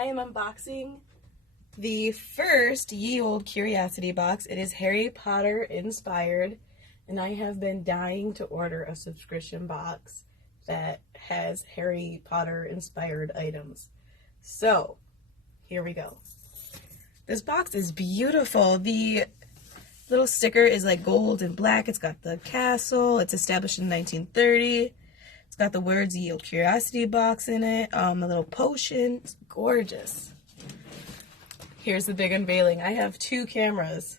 I am unboxing the first Ye Olde Curiosity box. It is Harry Potter inspired, and I have been dying to order a subscription box that has Harry Potter inspired items. So, here we go. This box is beautiful. The little sticker is like gold and black. It's got the castle. It's established in 1930. It's got the words Ye Olde Curiosity box in it. A little potion. It's gorgeous. Here's the big unveiling. I have two cameras.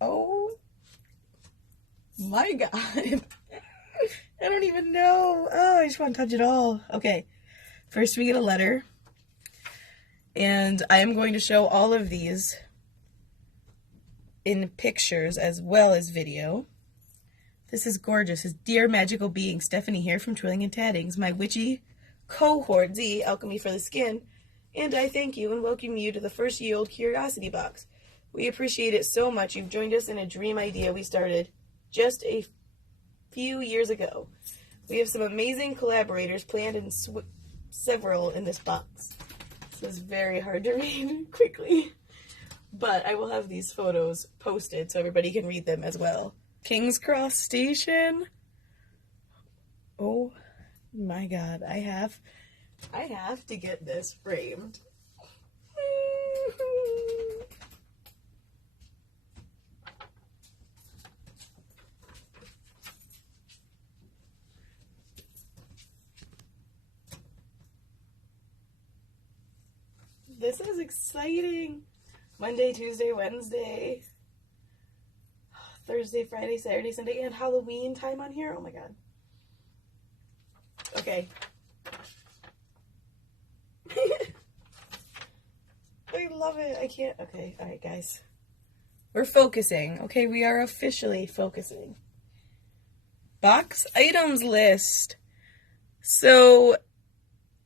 Oh my god. I don't even know. Oh, I just want to touch it all. Okay. First we get a letter. And I am going to show all of these in pictures as well as video. This is gorgeous. It's Dear Magical Being, Stephanie here from Twilling and Tattings, my witchy cohort Z, Alchemy for the Skin, and I thank you and welcome you to the first Ye Olde Curiosity box. We appreciate it so much. You've joined us in a dream idea we started just a few years ago. We have some amazing collaborators planned and several in this box. This is very hard to read quickly, but I will have these photos posted so everybody can read them as well. King's Cross Station. Oh my god, I have to get this framed. This is exciting. Monday, Tuesday, Wednesday, Thursday, Friday, Saturday, Sunday, and Halloween time on here. Oh my god. Okay. I love it. I can't. Okay. All right, guys. We're focusing. Okay, we are officially focusing. Box items list. So,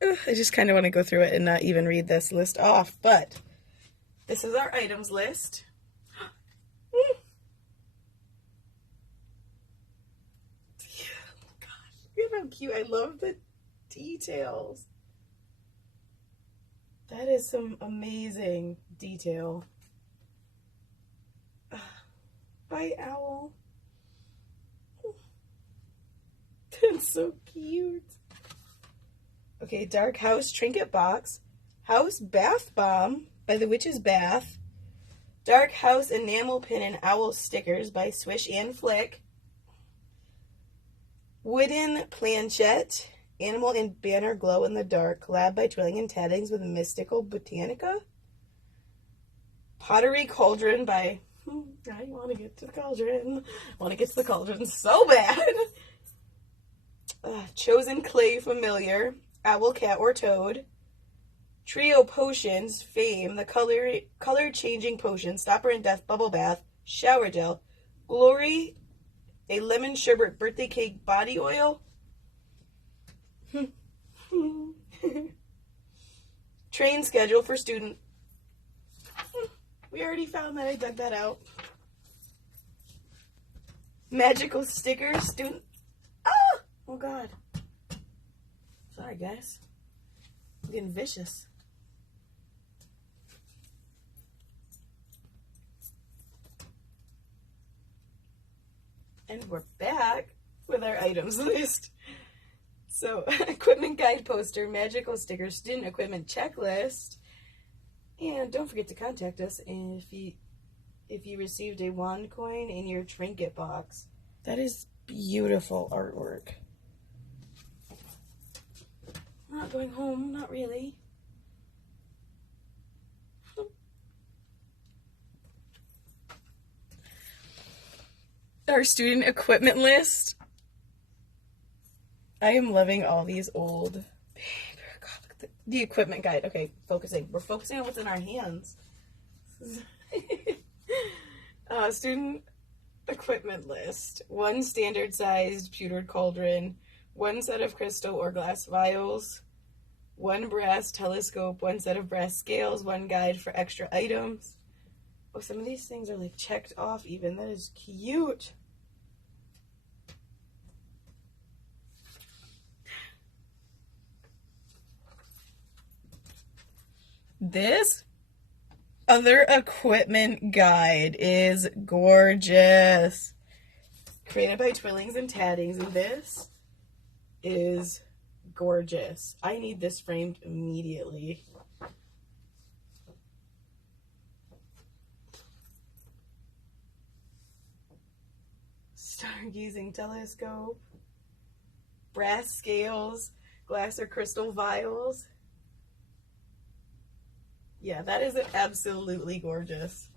I just kind of want to go through it and not even read this list off, but this is our items list. Look how cute. I love the details. That is some amazing detail. Bye, owl. That's so cute. Okay, Dark House Trinket Box. House Bath Bomb by The Witch's Bath. Dark House Enamel Pin and Owl Stickers by Swish and Flick. Wooden Planchette. Animal and Banner Glow in the Dark. Collab by Twilling and Tattings with Mystical Botanica. Pottery Cauldron by... I want to get to the cauldron. I want to get to the cauldron so bad. Chosen Clay Familiar. Owl, Cat, or Toad. Trio Potions, Fame, the color changing potion, Stopper and Death Bubble Bath, Shower Gel, Glory, a lemon sherbet birthday cake body oil. Train schedule for student. We already found that. I dug that out. Magical sticker, student. Ah! Oh god. Sorry, guys. I'm getting vicious. And we're back with our items list. So, equipment guide poster, magical sticker, student equipment checklist, and don't forget to contact us if you received a wand coin in your trinket box. That is beautiful artwork. I'm not going home, not really. Our student equipment list. I am loving all these old... God, look at the equipment guide. Okay, focusing. We're focusing on what's in our hands. Student equipment list. 1 standard-sized pewtered cauldron. 1 set of crystal or glass vials. 1 brass telescope. 1 set of brass scales. 1 guide for extra items. Oh, some of these things are like checked off even. That is cute. This other equipment guide is gorgeous. Created by Twillings and Tattings, and this is gorgeous. I need this framed immediately. Stargazing telescope, brass scales, glass or crystal vials. Yeah, that is absolutely gorgeous.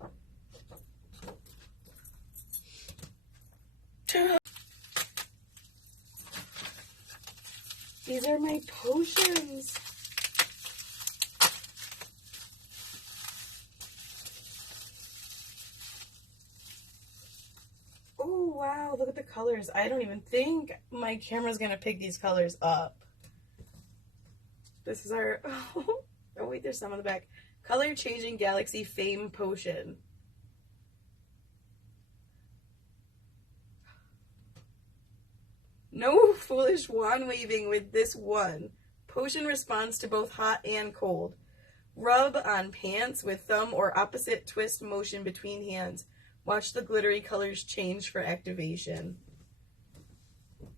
These are my potions. Oh, wow, look at the colors. I don't even think my camera's gonna pick these colors up. This is our, oh wait, there's some on the back. Color Changing Galaxy Fame Potion. No foolish wand waving with this one. Potion responds to both hot and cold. Rub on pants with thumb or opposite twist motion between hands. Watch the glittery colors change for activation.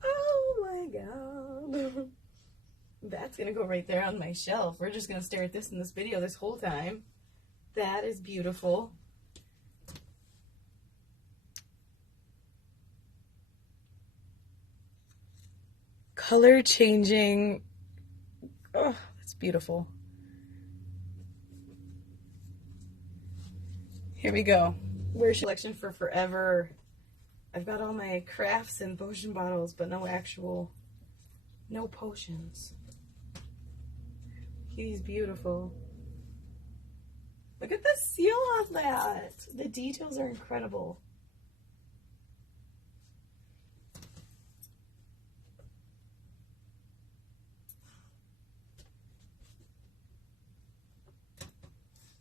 Oh my god. That's going to go right there on my shelf. We're just going to stare at this in this video this whole time. That is beautiful. Color changing. Oh, that's beautiful. Here we go. Where's your collection for forever? I've got all my crafts and potion bottles, but no potions. He's beautiful. Look at the seal on that. The details are incredible.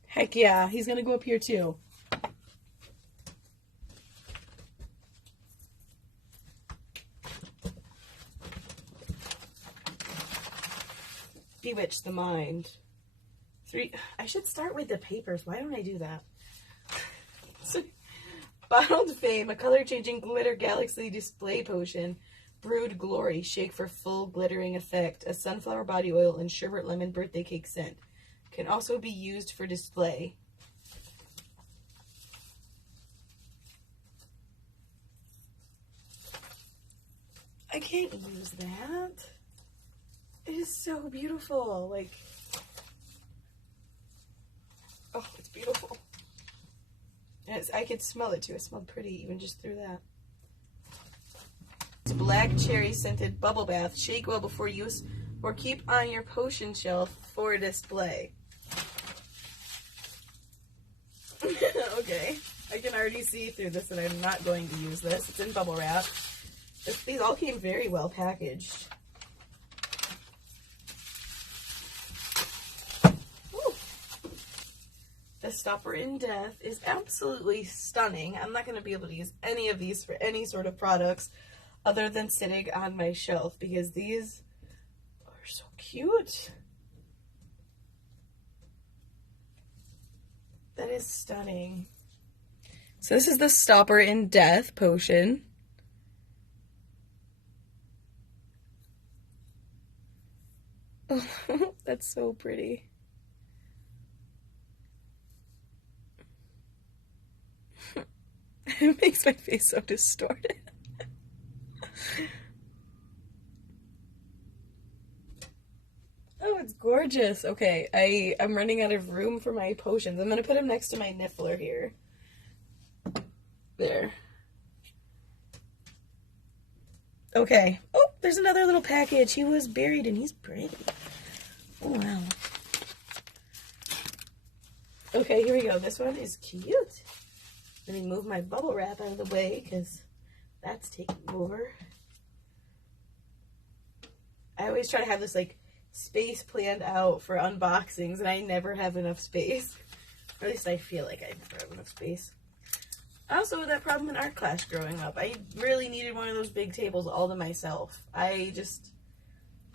Heck yeah, he's gonna go up here too. Bewitch the Mind. I should start with the papers. Why don't I do that? Bottled Fame, a color-changing glitter galaxy display potion. Brewed Glory, shake for full glittering effect. A sunflower body oil and sherbet lemon birthday cake scent. Can also be used for display. I can't use that. It is so beautiful. Like, oh, it's beautiful. And I could smell it too. It smelled pretty even just through that. It's black cherry scented bubble bath. Shake well before use or keep on your potion shelf for display. Okay, I can already see through this and I'm not going to use this. It's in bubble wrap. These all came very well packaged. The Stopper in Death is absolutely stunning. I'm not going to be able to use any of these for any sort of products other than sitting on my shelf because these are so cute. That is stunning. So this is the Stopper in Death potion. Oh, that's so pretty. It makes my face so distorted. Oh, it's gorgeous. Okay, I'm running out of room for my potions. I'm going to put them next to my Niffler here. There. Okay. Oh, there's another little package. He was buried and he's pretty. Oh, wow. Okay, here we go. This one is cute. Let me move my bubble wrap out of the way because that's taking over. I always try to have this like space planned out for unboxings and I never have enough space. Or at least I feel like I never have enough space. I also had that problem in art class growing up. I really needed one of those big tables all to myself. I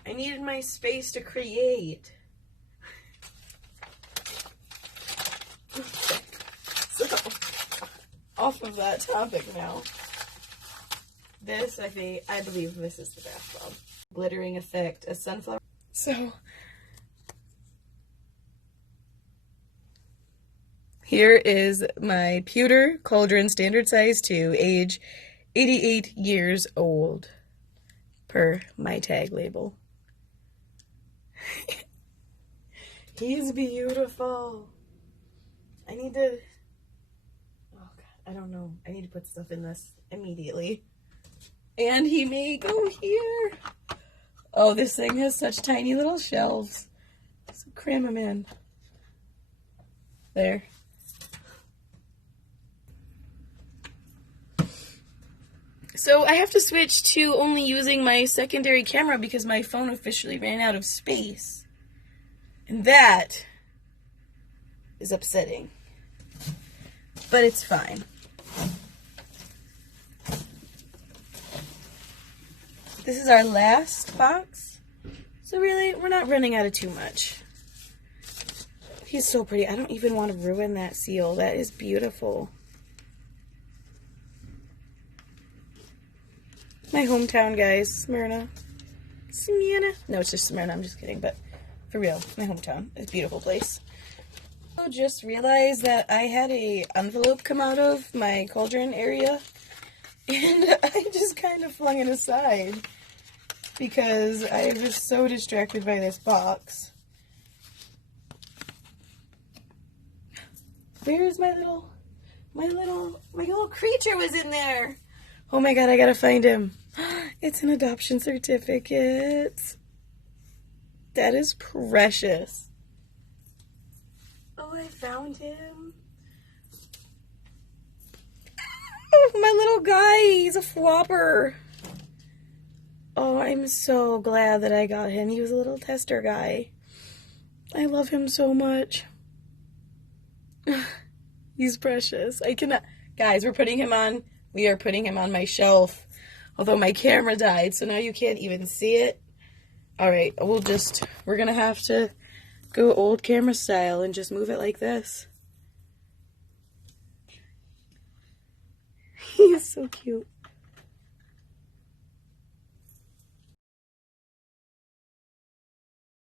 needed my space to create. So, off of that topic now. This, I believe this is the bath bomb. Glittering effect, a sunflower. So, here is my pewter cauldron, standard size 2, age 88 years old, per my tag label. He's beautiful. I need to, oh God, I don't know. I need to put stuff in this immediately. And he may go here. Oh, this thing has such tiny little shelves. So cram them in. There. So I have to switch to only using my secondary camera because my phone officially ran out of space. And that is upsetting. But it's fine. This is our last box. So really, we're not running out of too much. He's so pretty. I don't even want to ruin that seal. That is beautiful. My hometown, guys. Smyrna. No, it's just Smyrna. I'm just kidding. But for real, my hometown. It's a beautiful place. I just realized that I had a envelope come out of my cauldron area. And I just kind of flung it aside. Because I was so distracted by this box. Where's my little creature was in there. Oh my God, I gotta find him. It's an adoption certificate. That is precious. Oh, I found him. Oh, my little guy, he's a flopper. Oh, I'm so glad that I got him. He was a little tester guy. I love him so much. He's precious. I cannot... Guys, we are putting him on my shelf. Although my camera died, so now you can't even see it. Alright, we're gonna have to go old camera style and just move it like this. He is so cute.